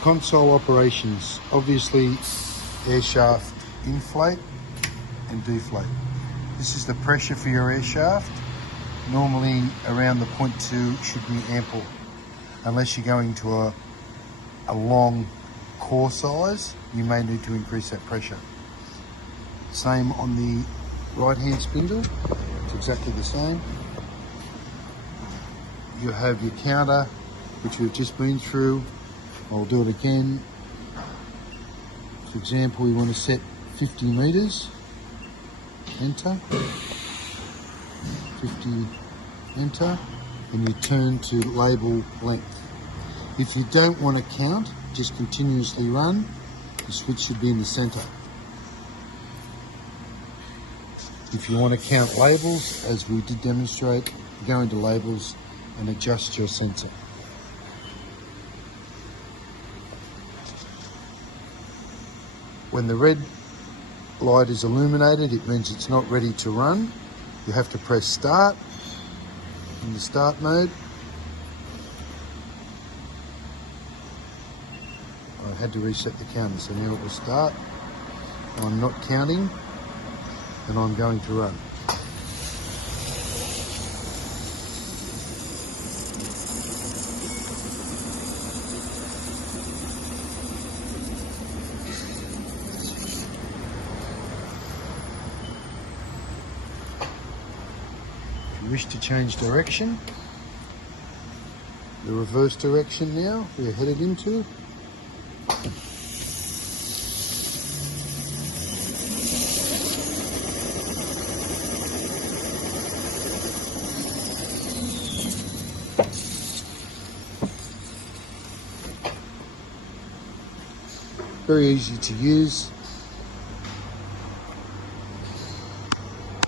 console operations, obviously air shaft inflate and deflate. This is the pressure for your air shaft. Normally around the 0.2 should be ample, unless you're going to a long core size, you may need to increase that pressure. Same on the right hand spindle, it's exactly the same. You have your counter, which we've just been through. I'll do it again. For example, we want to set 50 meters, enter, 50, enter, and you turn to label length. If you don't want to count, just continuously run, the switch should be in the center. If you want to count labels, as we did demonstrate, go into labels and adjust your sensor. When the red light is illuminated, it means it's not ready to run. You have to press start in the start mode. I had to reset the counter, so now it will start. I'm not counting, and I'm going to run. If you wish to change direction, the reverse direction now we're headed into. Very easy to use.